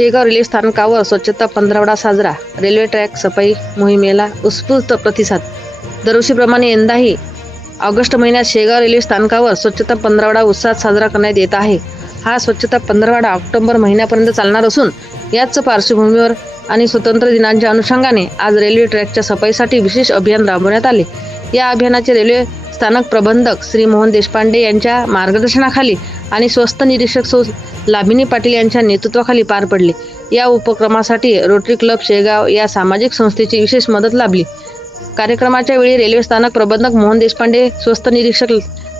Shegaon railway स्थानकावर स्वच्छता पंधरवडा साजरा. रेल्वे ट्रॅक सफाई मोहिमेला उत्स्फूर्त प्रतिसाद. दरवर्षीप्रमाणे यंदाही ऑगस्ट महिन्यात शेगाव रेल्वे स्थानकावर स्वच्छता पंधरवडा उत्साहात साजरा करण्यात येत आहे. हा स्वच्छता पंधरवडा ऑक्टोबर महिन्यापर्यंत चालणार असून याच पार्श्वभूमीवर आणि स्वातंत्र्य दिनाच्या अनुषंगाने आज रेल्वे ट्रॅकच्या सफाईसाठी विशेष अभियान राबवण्यात आले. या अभियानाचे रेल्वे स्थानक प्रबंधक श्री मोहन देशपांडे यांच्या मार्गदर्शनाखाली आणि स्वस्त निरीक्षक सौ लाभिनी पाटील यांच्या नेतृत्वाखाली पार पडले. या उपक्रमासाठी रोटरी क्लब शेगाव या सामाजिक संस्थेची विशेष मदत लाभली. कार्यक्रमाच्या वेळी रेल्वे स्थानक प्रबंधक मोहन देशपांडे, स्वस्त निरीक्षक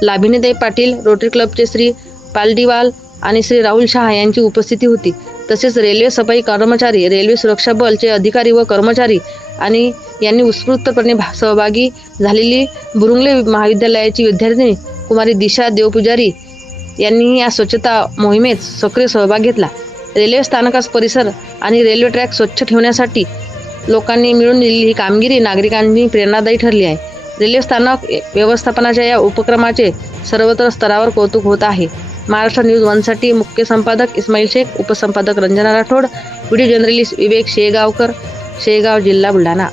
लाभिनीताई पाटील, रोटरी क्लबचे श्री पालडीवाल आणि श्री राहुल शहा यांची उपस्थिती होती. तसेच रेल्वे सफाई कर्मचारी, रेल्वे सुरक्षा बलचे अधिकारी व कर्मचारी आणि यांनी उत्स्फूर्तपणे सहभागी झालेली बुरुंगले महाविद्यालयाची विद्यार्थिनी कुमारी दिशा देवपुजारी यांनीही या स्वच्छता मोहिमेत सक्रिय सहभाग घेतला. रेल्वे स्थानकास परिसर आणि रेल्वे ट्रॅक स्वच्छ ठेवण्यासाठी लोकांनी मिळून दिलेली ही कामगिरी नागरिकांनी प्रेरणादायी ठरली आहे. रेल्वे स्थानक व्यवस्थापनाच्या या उपक्रमाचे सर्वत्र स्तरावर कौतुक होत आहे. महाराष्ट्र न्यूज 1साठी मुख्य संपादक इस्माईल शेख, उपसंपादक रंजना राठोड, व्हिडिओ जर्नलिस्ट विवेक शेगावकर, शेगाव, जिल्हा बुलढाणा.